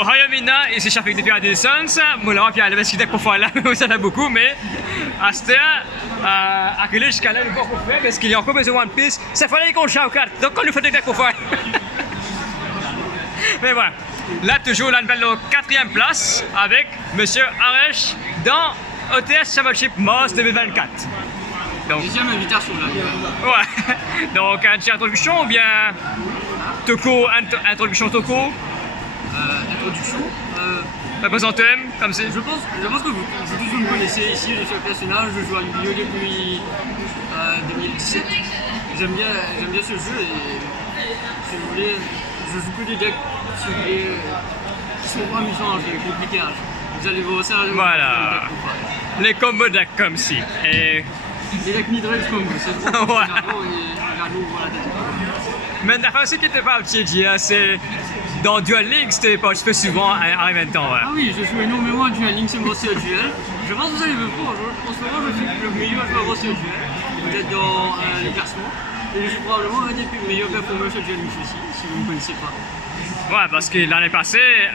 au Royaume-Uni, il s'échappe depuis Adolescence. Moi, là, puis à la suite, pour faire là, ça fait beaucoup, mais à ce temps, à quel jusqu'à là, il faut qu'on fait, parce qu'il y a encore besoin de One Piece. Ça fallait qu'on change carte. Donc, on nous fait des decks pour faire. Mais voilà. Là, toujours, la nouvelle 4e place avec Monsieur Aresh dans OTS Championship Mars 2024. Donc, deuxième invitation là. Ouais. Donc, une petite introduction ou bien Toko, introduction Toko? Introduction. Présentez-moi comme c'est. Je pense que vous tous me connaissez ici, je suis un personnage, je joue à Yu-Gi-Oh depuis 2017. J'aime bien ce jeu et si vous voulez, je joue que des decks si vous voulez, qui sont amusants, compliqués. Vous allez voir ça. Voilà. Les combos decks comme si. Et... les decks mid-range comme vous, c'est bon. Ouais. Mais la fois aussi qui n'était pas un petit dia, c'est dans Duel Links, c'était pas, je fais souvent en même temps. Ouais. Ah oui, je joue énormément à Duel Links et Monster Duel. Je pense que vous allez me voir. En ce moment, je suis le meilleur joueur Monster Duel, peut-être dans les classements. Et je suis probablement un des meilleurs performeurs sur Duel Links aussi, si vous ne me connaissez pas. Ouais, parce que l'année passée,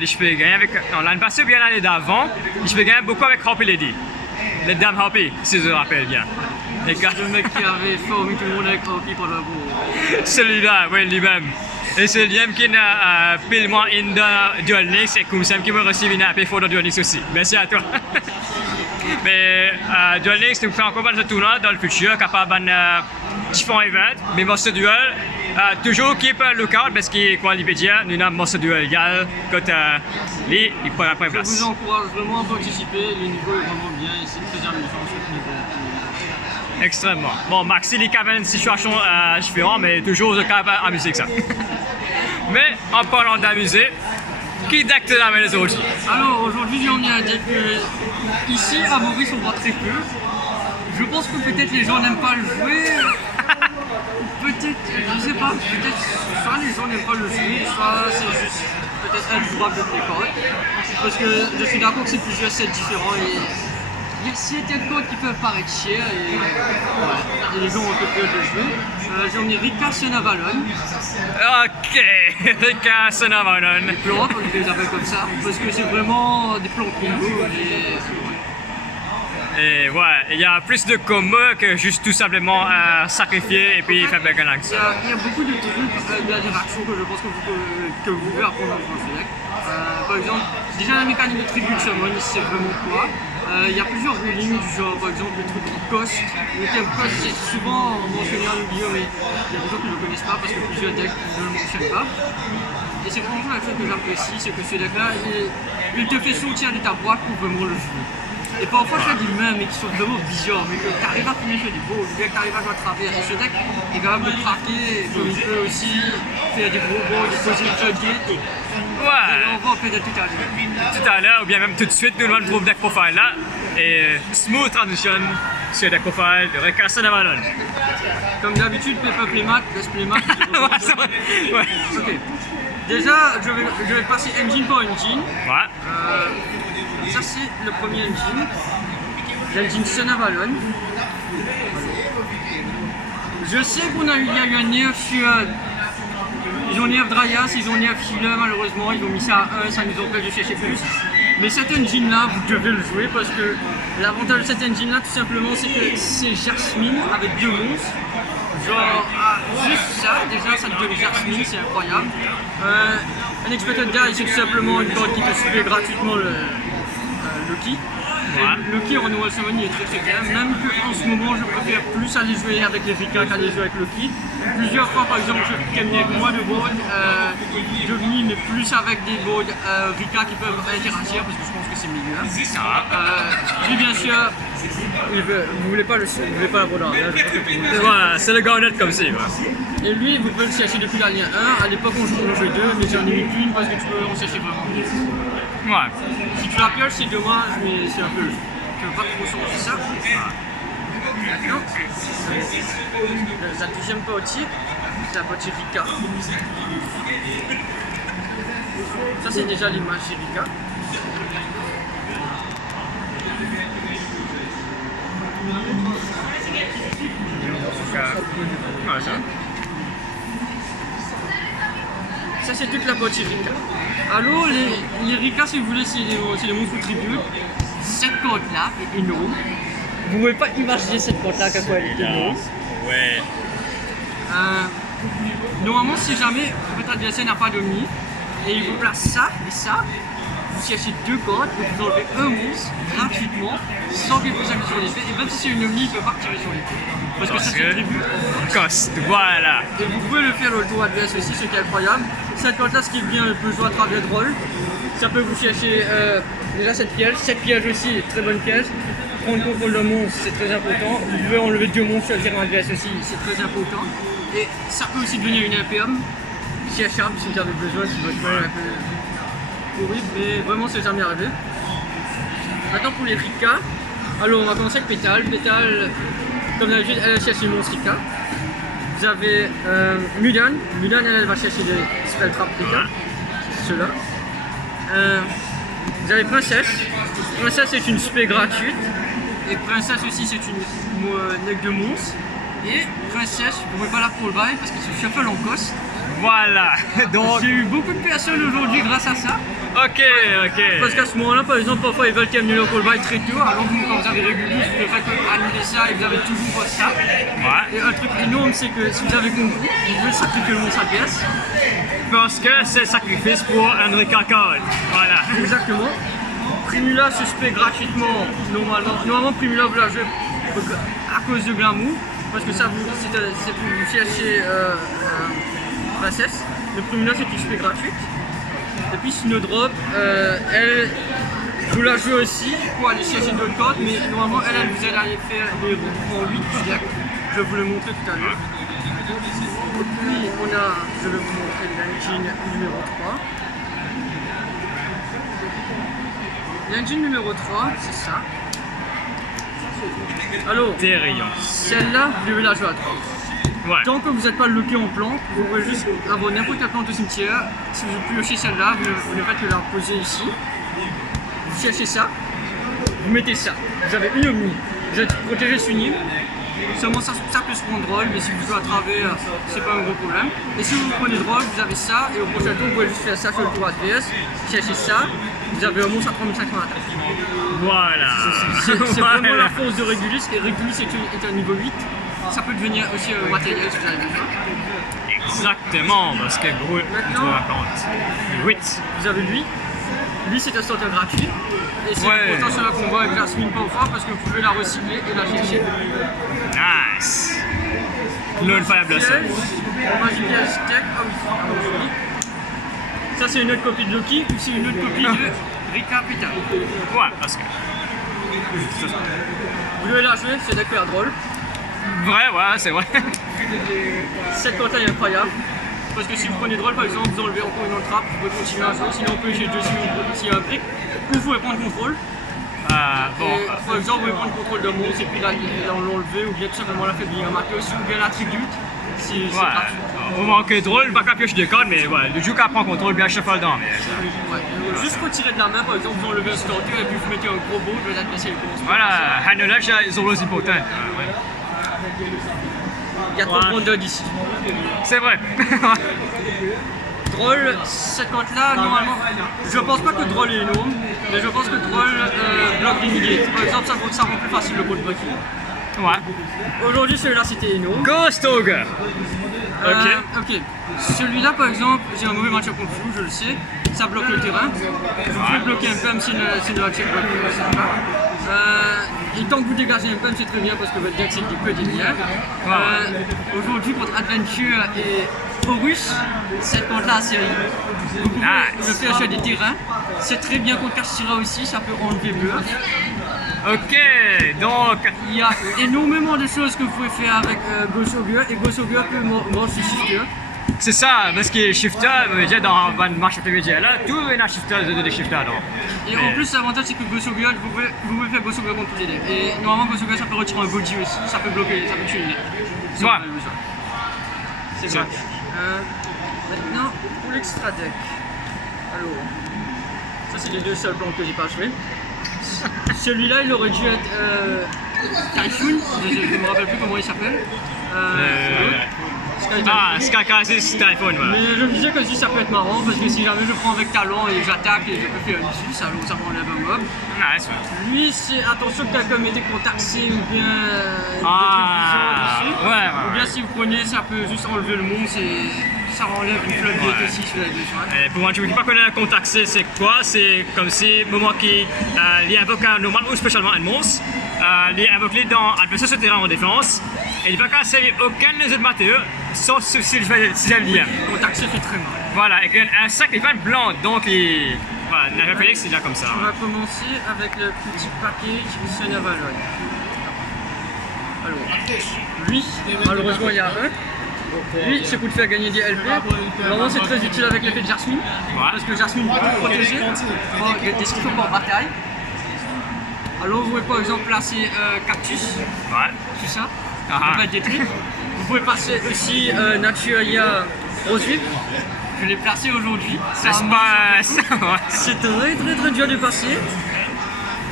je peux gagner avec. Non, l'année passée ou bien l'année d'avant, je peux gagner beaucoup avec Hoppy Lady. Les dames Hoppy, si je me rappelle bien. Le mec qui avait formé tout le monde avec Hoppy pendant un bout. Celui-là, oui, lui-même. Et c'est lui-même qui a pile moins in dans Duel Links et comme ça qui me reçu une AP pour dans Duel Links aussi. Merci à toi. Mais Duel Links nous fait encore dans ce tournoi dans le futur, capable de différents events. Mais Monster Duel, toujours keep lookout parce que quoi l'Ipédia, nous avons Monster Duel égal quand lui, il prend la première place. Je vous encourage vraiment à participer, le niveau est vraiment bien et c'est très amusant ce niveau. Extrêmement. Bon, Maxi, il y a une situation différente, mais toujours capable d'amuser que ça. Mais en parlant d'amuser, qui deck te l'amène les autres? Alors aujourd'hui, j'ai emmené un deck ici à Maurice, on voit très peu. Je pense que peut-être les gens n'aiment pas le jouer. Peut-être, je sais pas, peut-être soit les gens n'aiment pas le jouer, soit c'est juste peut-être injouable de décorer. Parce que je suis d'accord que c'est plusieurs sets différents et il y a certaines codes qui peuvent paraître chers et les gens ont un peu peur de jouer. J'ai emmené Rika Senavalon. Ok, Rika Senavalon. Les plantes, on les appelle comme ça, parce que c'est vraiment des plantes combo. Et ouais, il y a plus de combos que juste tout simplement sacrifier et puis faire back and axe. Il y a beaucoup de trucs d'interaction que je pense que vous pouvez apprendre dans ce deck. Par exemple, déjà la mécanique de tribute summon, c'est vraiment quoi. Il y a plusieurs rulings du genre, par exemple le truc cost. Le thème cost c'est souvent mentionné en Yu-Gi-Oh, mais il y a des gens qui ne le connaissent pas parce que plusieurs decks ne le mentionnent pas. Et c'est vraiment la chose que j'apprécie, c'est que ce deck là, il te fait sortir de ta boîte pour vraiment le jouer. Et parfois, je fais du même, mais qui sont vraiment bizarres, mais que tu arrives à finir sur des beaux, le deck tu arrives à jouer à travers. Et ce deck est capable de craquer, comme il peut aussi faire des gros balls, des poser le floodgate. Ouais. Et on va en faire de tout à l'heure. Tout à l'heure, ou bien même tout de suite, nous allons trouver deck profile là. Et smooth transition sur deck profile de Rika Senavalon. Comme d'habitude, paper playmat, laisse playmat. Ouais, ça va. Ouais. Ok. Déjà, je vais passer engine par engine. Ouais. Ça c'est le premier engine, l'engine Senavalon. Je sais qu'il y a eu un nerf sur... Ils ont nerf Dryas, ils ont nerf Healer malheureusement, ils ont mis ça à 1, ça nous empêche de chercher plus. Mais cet engine là, vous devez le jouer parce que l'avantage de cet engine là tout simplement c'est que c'est Jasmine avec 2 monstres. Genre, juste ça, déjà ça te donne Jasmine, c'est incroyable. Un Expected Die c'est tout simplement une corde qui te supplée gratuitement le Loki. Ouais. Loki en Renewal Summon est très très bien, même qu'en ce moment je préfère plus aller jouer avec les Rika qu'aller jouer avec Loki. Plusieurs fois par exemple je gagnais avec moins de boards, Dogni mais plus avec des boards Rika qui peuvent interagir parce que je pense que c'est meilleur. Lui bien sûr, vous voulez pas la board Voilà, c'est le Garnet comme ça. Et lui vous pouvez le chercher depuis la ligne 1, à l'époque on jouait 2 mais j'en ai mis qu'une parce que tu peux en chercher vraiment mieux. Ouais. Si tu la pioches, c'est dommage, mais c'est un peu. Tu veux pas trop changer ça. Maintenant, la deuxième partie, c'est la partie Rika. Ça, c'est déjà l'image Rika. Ça c'est toute la partie Rika. Alors les Rika, si vous voulez, c'est les monstres tributes. Cette carte là est énorme. Vous pouvez pas imaginer cette carte là à quel point elle est énorme. Ouais. Normalement, si jamais votre adversaire n'a pas d'omni et il vous place ça et ça, vous cherchez deux cartes et vous enlevez un monstre gratuitement sans qu'il puisse appuyer sur l'effet. Et même si c'est une omni, il ne peut pas tirer sur l'effet. Parce que ça c'est tribut. Coste, voilà. Et vous pouvez le faire au tour adverse aussi, ce qui est incroyable. Cette carte là, ce qui est bien, elle peut jouer à travers de rôle. Ça peut vous chercher déjà cette piège. Cette piège aussi, très bonne piège. Prendre contrôle d'un monstre, c'est très important. Vous pouvez enlever deux monstres sur le terrain adverse aussi, c'est très important. Et ça peut aussi devenir une impéum qui échappe si vous avez besoin, si votre main est un peu horrible, mais vraiment c'est jamais arrivé. Maintenant pour les Rika, alors on va commencer avec Pétale. Pétale, comme d'habitude, elle cherche les monstres Rika. Vous avez Mudan. Mudan, elle va chercher des spell trap Rika, ceux-là. Vous avez Princesse. Princesse c'est une spé gratuite. Et Princesse aussi c'est une deck de monstres. Et Princesse, vous ne pouvez pas la pour le bail parce que c'est shuffle en coste. Voilà. Donc. J'ai eu beaucoup de personnes aujourd'hui grâce à ça. Ok. Parce qu'à ce moment-là, par exemple, parfois ils veulent terminer le call by très tôt, alors que vous, quand vous avez Régulus, vous ne faites qu'annuler ça et vous avez toujours votre ça. Ouais. Et un truc énorme, c'est que si vous avez compris, vous pouvez sacrifier le monstre à pièce. Parce que c'est le sacrifice pour un Rika card. Voilà. Exactement. Primula se spé gratuitement, normalement Primula vous la jouez à cause de Glamour, parce que ça c'est pour vous chercher Princesse. Le Primula c'est une spé gratuite. Et puis Snowdrop, elle, vous la jouez aussi pour aller chercher d'autres cartes, mais normalement elle vous aide à aller faire les roues en 8 du deck. Je vais vous le montrer tout à l'heure. Et puis on a, je vais vous montrer l'engine numéro 3. L'engine numéro 3, c'est ça. Alors, Terrion. celle-là, vous devez la jouer à 3. Ouais. Tant que vous n'êtes pas bloqué en plante, vous pouvez juste avoir n'importe quelle plante au cimetière. Si vous piochez celle-là, vous ne faites que la poser ici. Vous cherchez ça, vous mettez ça. Vous avez une omni. Vous êtes protégé sur une île. Seulement ça peut se prendre drôle, mais si vous jouez à travers, c'est pas un gros problème. Et si vous prenez drôle, vous avez ça, et au prochain tour, vous pouvez juste faire ça sur le tour adverse. Cherchez ça, vous avez un monstre à 3500 attaques. Voilà. C'est vraiment la force de Régulus, et Régulus est un niveau 8. Ça peut devenir aussi matériel si vous avez besoin. Exactement, parce que gros, Maintenant, tu racontes. 8. vous avez lui. Lui, c'est un starter gratuit. Et c'est Ouais. important sur la combat avec Jasmine parfois parce que vous pouvez la recycler et la chercher. Nice. Lone Fire Blossom. Magic Piège Tech. Ah oui. Ça, c'est une autre copie de Loki ou c'est une autre copie de Rika Pétale. Ouais, parce que. Vous devez la jouer, c'est d'accord drôle. Vrai, ouais, c'est vrai. Cette carte-là est incroyable. Parce que si vous prenez drôle par exemple, vous enlevez encore une autre trappe, vous pouvez continuer à jouer. Sinon, on peut essayer dessus s'il y a un brick. Ou vous pouvez prendre contrôle. Bon. Et, par exemple, vous pouvez prendre contrôle d'un monstre et puis là, l'enlever ou bien tout simplement la faire devenir un matos ou bien l'attribute. C'est gratuit. Ouais. Au manque de drôle, pas qu'à piocher de code, mais ouais, le jeu qui prend contrôle bien shuffle dans. Mais, Ouais. Juste retirer de la main, par exemple, vous enlevez un starter et puis vous mettez un gros beau, vous allez placer le commence. voilà, handlage is always important. Ouais. Il y a trop de rondeurs d'ici. C'est vrai. Droll, cette carte-là, normalement, je pense pas que Droll est énorme, mais je pense que Droll bloque les milliers. Par exemple, ça rend plus facile le code breaking. Ouais. Aujourd'hui, celui-là c'était énorme. Ghost Ogre. Ok. Celui-là, par exemple, j'ai un mauvais match contre vous, je le sais. Ça bloque le terrain. Vous pouvez bloquer un pump si le check bloque et tant que vous dégagez un pump, c'est très bien parce que votre deck c'est que des liens. Aujourd'hui, contre Adventure et Horus, cette carte-là a série. Vous pouvez le faire sur des terrains. C'est très bien contre Kashira aussi, ça peut enlever Blur. Ok, donc. Il y a énormément de choses que vous pouvez faire avec Ghost Ogre et Ghost Ogre peut mordre sur Shifter. C'est ça, parce que shifter, déjà dans le marché intermédiaire là, tout est un shifter de shifter donc. Et en plus, l'avantage c'est que Ghost Ogre, vous pouvez faire Ghost Ogre contre tous les decks. Et normalement, Ghost Ogre ça peut retirer un body aussi, ça peut bloquer, ça peut tuer une deck. Ouais. C'est ça. Maintenant, pour l'extra deck. Alors, ça c'est les deux seuls plans que j'ai pas joué. Celui-là, il aurait dû être Typhoon, je ne me rappelle plus comment il s'appelle. Skycrasis Typhoon, voilà. Mais je me disais que si ça peut être marrant parce que si jamais je prends avec talent et j'attaque et je peux faire une dessus, ça m'enlève un mob. Nice, ouais. Lui, c'est attention que quelqu'un mette des contacts C ou bien des Ah, trucs bizarres dessus. ouais, Ou bien si vous prenez, ça peut juste enlever le monstre et ça enlève une floodgate aussi si vous avez besoin. Et pour moi, tu ne peux pas connaître un contact C, c'est quoi? C'est comme si, au moment qu'il invoque un normal ou spécialement un monstre, il invoque dans adversaire sur terrain en défense, et il ne va pas servir aucun des autres matériaux, sauf si j'aime bien. Contact C fait très mal. Voilà, et un sac est pas blanc, donc il. Voilà, Nerve Phoenix, c'est là comme ça. On va commencer avec le petit package Sun Avalon. Alors, lui, malheureusement il y a un. Lui, c'est pour te faire gagner des LP. Normalement, c'est très utile avec l'effet de Jasmine. Parce que Jasmine peut te protéger des skills en bataille. Alors, vous pouvez par exemple placer Cactus. Ouais. Tout ça. Ah. Ça va être détruit. Vous pouvez passer aussi Naturia Rosevip. Je l'ai placé aujourd'hui. C'est pas ça, ouais. C'est très dur de passer.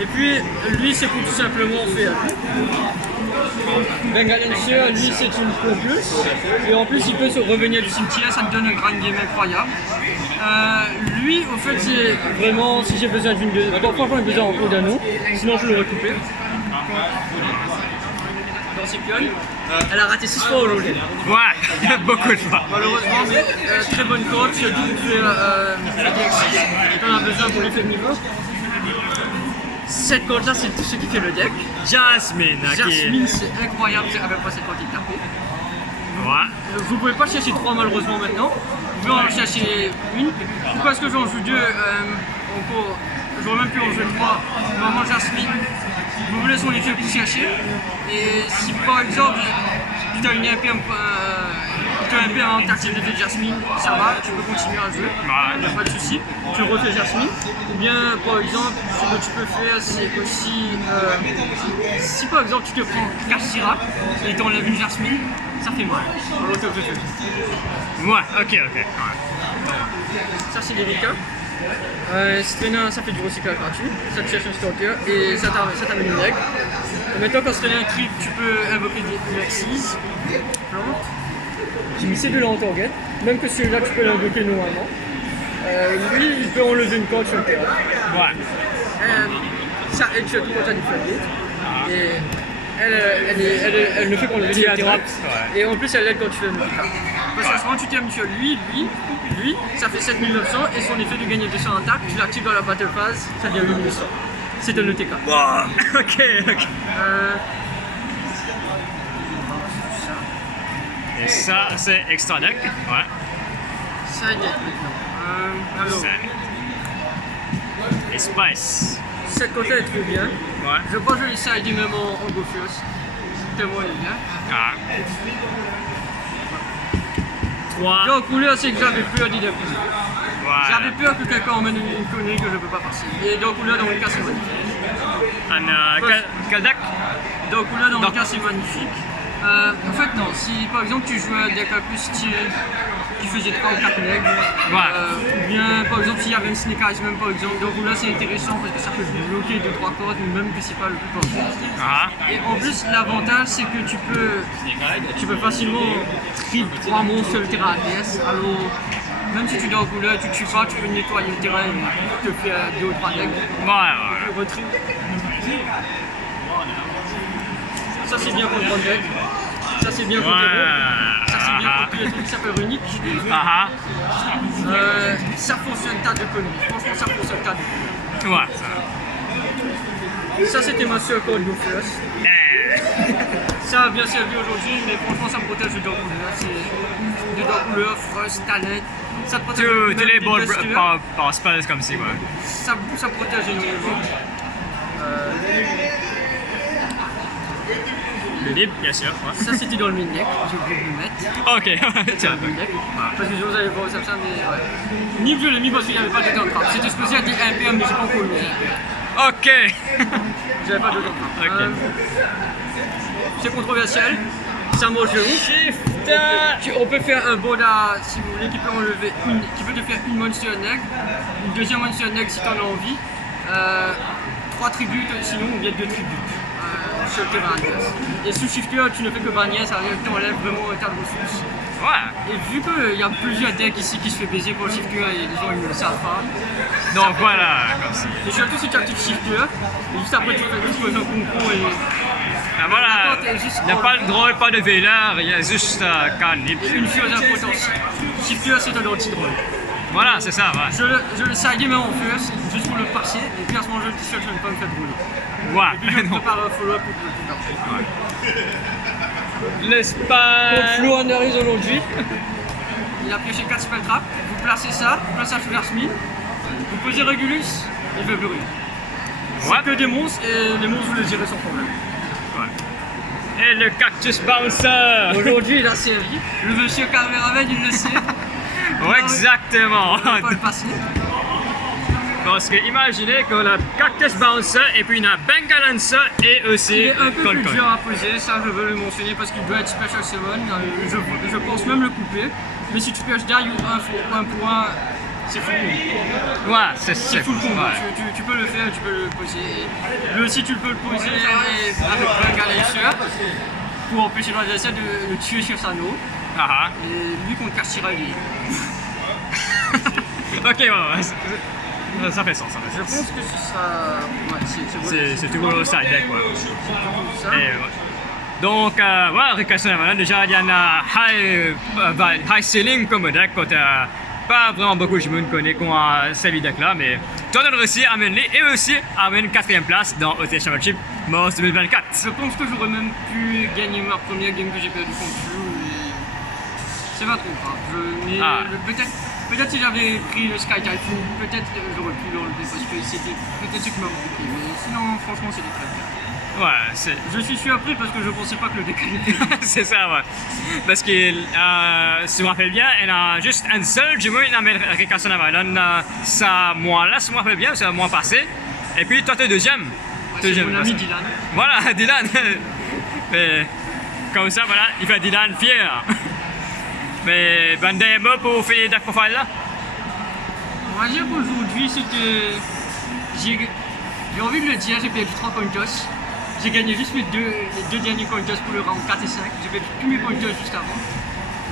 Et puis lui c'est pour tout simplement faire. Bengalencer, lui c'est une Concus. Et en plus il peut se revenir du cimetière, ça me donne un grand game incroyable. Lui au fait c'est vraiment si j'ai besoin d'une deuxième. Franchement j'ai besoin encore d'un nom, sinon je le récupère. Dans ses pionnes. Elle a raté 6 fois aujourd'hui. Ouais, beaucoup de fois. Malheureusement, mais très bonne corde, surtout que DX6, on a besoin pour l'effet de niveau. Cette corde là, c'est tout ce qui fait le deck. Jasmine, ok. Jasmine, c'est incroyable, c'est avec quoi cette corde qui est tapée. Ouais. Vous pouvez pas chercher 3 malheureusement maintenant. Vous pouvez en chercher une. Pourquoi est-ce que j'en joue 2 encore? J'aurais même pu en jouer 3. Normalement, Jasmine, vous voulez son effet pour chercher. Et si par exemple, tu as une MP en tactique de Jasmine, ça va, tu peux continuer à jouer, il n'y a pas de souci, tu refais Jasmine. Ou bien par exemple, ce que tu peux faire, c'est aussi, si par exemple tu te prends Kashira et t'enlèves une Jasmine, ça fait mal. Ouais, ok. Ouais. Ça c'est l'Erika. Strainer, ça fait du recyclage gratuit, ça te cherche un stalker et ça t'amène une règle. Maintenant quand Strainer creep, tu peux invoquer des X6, plante. J'ai mis ces deux là en target, même que celui-là tu peux l'invoquer normalement. Lui il peut enlever une corde sur le terrain. Ouais. Ça aide surtout quand tu as du floodgate. Et elle ne fait qu'enlever des terrains. Ouais. Et en plus elle aide quand tu fais une multi. Parce que souvent tu t'aimes sur lui, ça fait 7900 et son effet de gagner 200 en attaque, tu l'actives dans la battle phase, ça devient 8200. C'est un ETK. Wow. Ok. Et ça, c'est extra deck. Ouais. Ça y est maintenant. Alors, Et Spice. cette côté est trop bien. Ouais. Je pense que je vais essayer même en Gophios. Tellement elle est bien. Ah. 3. Donc, couleur, c'est que j'avais peur d'y déposer. J'avais Ouais. peur que quelqu'un emmène une connerie que je ne peux pas passer. Et donc, couleur, dans le cas, c'est magnifique. Quel deck? Donc, couleur, dans le cas, c'est magnifique. En fait, non. Si par exemple tu jouais un deck un peu stylé qui faisait 3 ou 4 nègres, ou bien par exemple s'il y avait un Snake Eyes même par exemple, donc là c'est intéressant parce que ça peut bloquer 2-3 cordes, même que c'est pas le plus fort. Ah. Et en plus, l'avantage c'est que tu peux facilement trip 3 monstres sur le terrain ATS. Alors, même si tu dois en couleur, tu ne tues pas, tu peux nettoyer le terrain et te faire 2 ou 3 nègres. Ouais. Tu retrip. Ça c'est bien pour le bon deck. Ça c'est bien pour le héros. Ça c'est bien pour tous les trucs qui s'appellent unique. Ça fonctionne tas de conneries. Franchement, ça fonctionne tas de conneries. Ouais. Ça c'était ma seule corde GoFirst. Ça a bien servi aujourd'hui, mais franchement ça me protège de Dark Couleur. C'est de Dark Couleur, Frost, Talent. Ça te protège Tu les balles blessures. par spells comme si, ouais. Ça protège énormément. Le libre, bien sûr. Ouais. Ça c'était dans le main deck, j'ai oublié de le mettre. Ok, tiens. Dans le deck. Parce que je vous avais pas ça, mais ouais. Nib je l'ai mis parce qu'il n'y avait pas de temps. C'était supposé être des MP, mais j'ai pas encore mis. Ok. J'avais pas de temps. Ok. C'est controversiel. Ça mange de ouf. On peut faire un Boda si vous voulez qui peut te faire une Monster Egg, une deuxième Monster Egg si t'en as envie. 3 tributes sinon ou bien 2 tributes. sur le terrain adverse. Et sous shifter, tu ne fais que bannière, ça t'enlève vraiment un tas de ressources. Ouais. Et vu qu'il y a plusieurs decks ici qui se fait baiser pour le shifter et les gens ils ne le savent pas. Donc voilà, comme ça. Et surtout si tu actives shifter, et juste après tu fais exploser un concombre et. Ah, voilà, D'accord, t'es juste il n'y a pas de drôle, pas de veilleur, il y a juste canip. Et une chose importante, shifter c'est un anti-drone. Voilà, c'est ça, ouais. Je le sidais même en first, juste pour le passer, et puis à ce moment je le t-shirt, je ne vais pas me faire brûler. Et puis je Ouais, me non. prépare un follow-up pour le plus tard. Contre L'Espagne. Flo Underis aujourd'hui, il a pioché 4 spell traps, vous placez ça, vous placez un Sugar Smith, vous posez Regulus, il veut plus rien. Ouais. C'est que des monstres, et les monstres vous les gérez sans problème. Et le Cactus Bouncer. Aujourd'hui il a servi, le monsieur Cameraman il le sait, Ouais, exactement. on ne peut pas le passer. Parce que imaginez qu'on a Cactus Bouncer et puis on a Bengalancer et aussi Il est un peu plus Concon. dur à poser, ça je veux le mentionner parce qu'il doit être Special Summon, je pense même le couper, mais si tu pioches derrière un point, c'est full combo. Ouais, c'est Full combo, ouais. tu peux le faire, tu peux le poser. Lui aussi tu peux le poser avec un Galancer pour empêcher l'adversaire de le tuer sur sa no. Ah, Et lui contre Kashira il est. ok, ouais, ça fait sens, ça fait Je sens. pense que ce sera. Ouais, C'est toujours le side deck, ouais. ça. Et, ouais. Donc, ouais, Ricasson, déjà, il y en a high ceiling comme deck, quand pas vraiment beaucoup de monde connaît qu'on a ces deck là, mais toi, tu as réussi à amener et aussi à amener une 4ème place dans OT Championship Mars 2024. Je pense que j'aurais même pu gagner ma première game que j'ai perdue contre lui. C'est pas trop grave. Peut-être si j'avais pris le Sky Typhoon, peut-être j'aurais pu l'enlever parce que c'était peut-être ce qui m'a manqué. Mais sinon, franchement, c'était très bien. Ouais, c'est. Je suis surpris parce que je pensais pas que le deck allait. C'est ça, ouais. Parce que, si je me rappelle bien, elle a juste un seul jumeau, il a mis Ricasson Avalon, ça mois là, si je me rappelle bien, c'est le mois passé. Et puis toi, tu es deuxième. C'est mon ami Dylan. Voilà, Dylan. Mais, comme ça, voilà, il fait Dylan fier. Mais, ben, des mots pour finir Dark Profile là? On va dire qu'aujourd'hui, c'était. J'ai envie de le dire, j'ai perdu 3 coin toss. J'ai gagné juste les deux derniers coin toss pour le round 4 et 5. J'ai perdu tous mes coin toss juste avant.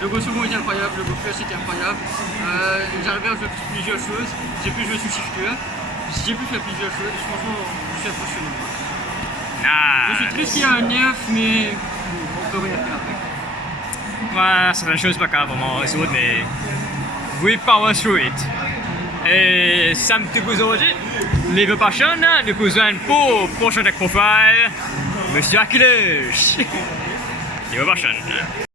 Le go second était incroyable, le go first était incroyable. J'arrivais à jouer plusieurs choses. J'ai pu jouer sous shifter. J'ai pu faire plusieurs choses. Franchement, je suis impressionné. Je suis triste qu'il y ait un nerf, mais bon, on peut rien faire avec. Ouais, certaines choses pas grave vraiment résoudre, mais we power through it. Et ça me touche aujourd'hui. Les passion, nous cousin pour prochain deck profile, Monsieur Akilesh. Les passion.